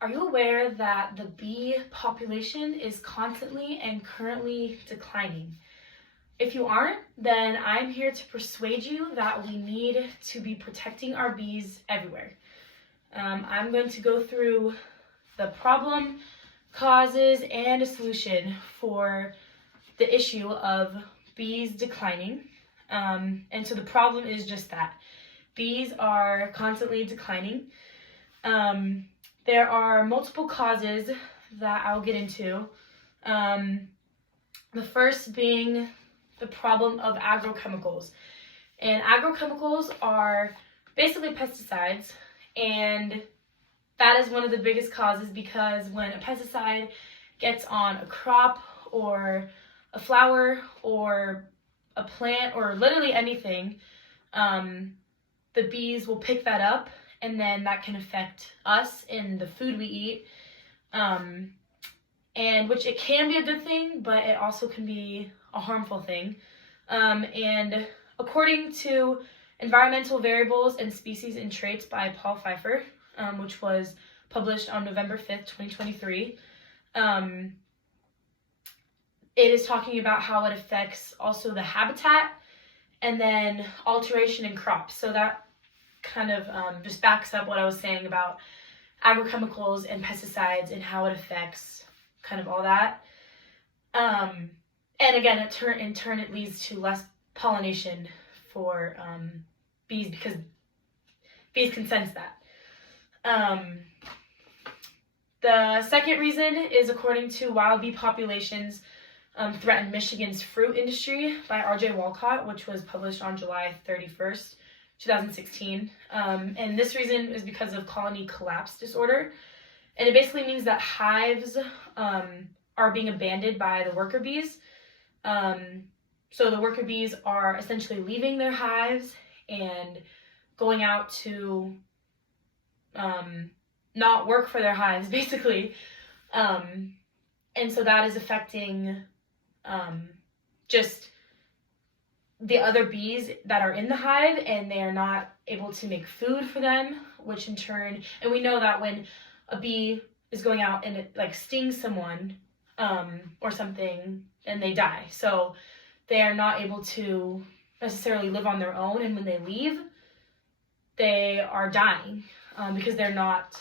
Are you aware that the bee population is constantly and currently declining? If you aren't, then I'm here to persuade you that we need to be protecting our bees everywhere. I'm going to go through the problem, causes, and a solution for the issue of bees declining. And so the problem is just that bees are constantly declining. There are multiple causes that I'll get into. The first being the problem of agrochemicals. And agrochemicals are basically pesticides, and that is one of the biggest causes because when a pesticide gets on a crop or a flower or a plant or literally anything, the bees will pick that up, and then that can affect us in the food we eat, and which it can be a good thing, but it also can be a harmful thing. And according to Environmental Variables and Species and Traits by Paul Pfeiffer, which was published on November 5th, 2023, it is talking about how it affects also the habitat and then alteration in crops. So that kind of just backs up what I was saying about agrochemicals and pesticides and how it affects kind of all that. And again, in turn, it leads to less pollination for bees because bees can sense that. The second reason is according to Wild Bee Populations Threaten Michigan's Fruit Industry by R.J. Walcott, which was published on July 31st, 2016. And this reason is because of colony collapse disorder. And it basically means that hives are being abandoned by the worker bees. So the worker bees are essentially leaving their hives and going out to not work for their hives, basically. And so that is affecting just the other bees that are in the hive, and they are not able to make food for them, which in turn, and we know that when a bee is going out and it like stings someone or something, and they die. So they are not able to necessarily live on their own, and when they leave, they are dying because they're not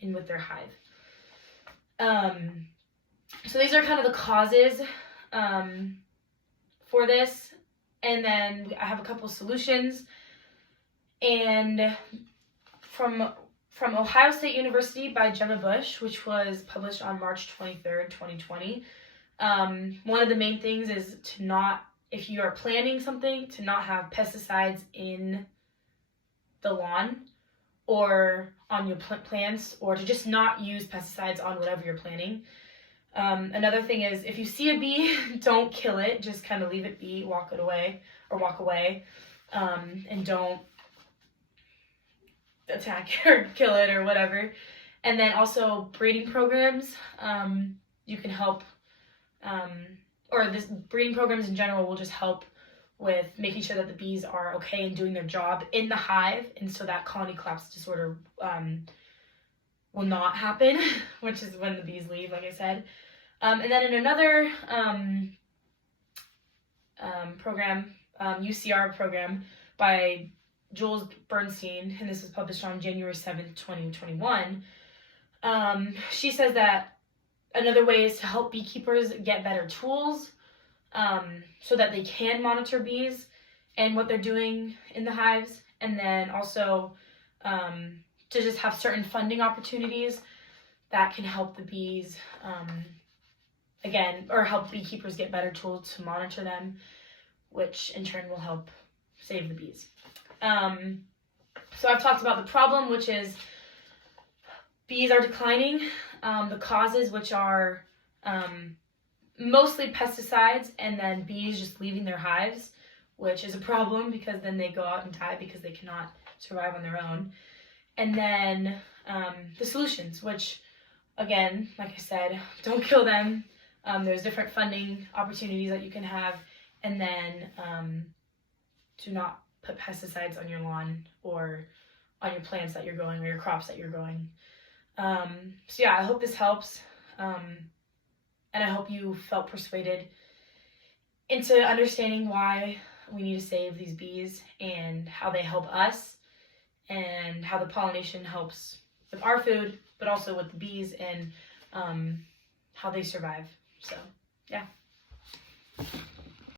in with their hive. So these are kind of the causes for this. And then I have a couple solutions. And from Ohio State University by Gemma Bush, which was published on March 23rd, 2020, one of the main things is to not, if you are planting something, to not have pesticides in the lawn or on your plants, or to just not use pesticides on whatever you're planting. Another thing is, if you see a bee, don't kill it. Just kind of leave it be, walk away, and don't attack it or kill it or whatever. And then also breeding programs, you can help, or this breeding programs in general will just help with making sure that the bees are okay and doing their job in the hive, and so that colony collapse disorder will not happen, which is when the bees leave, like I said. And then in another program, UCR program by Jules Bernstein, and this was published on January 7th, 2021, she says that another way is to help beekeepers get better tools so that they can monitor bees and what they're doing in the hives, and then also to just have certain funding opportunities that can help the bees, or help beekeepers get better tools to monitor them, which in turn will help save the bees. So I've talked about the problem, which is bees are declining, the causes, which are mostly pesticides, and then bees just leaving their hives, which is a problem because then they go out and die because they cannot survive on their own. And then the solutions, which, again, like I said, don't kill them. There's different funding opportunities that you can have, and then do not put pesticides on your lawn or on your plants that you're growing or your crops that you're growing. So yeah, I hope this helps. And I hope you felt persuaded into understanding why we need to save these bees and how they help us and how the pollination helps with our food, but also with the bees and how they survive. So, yeah.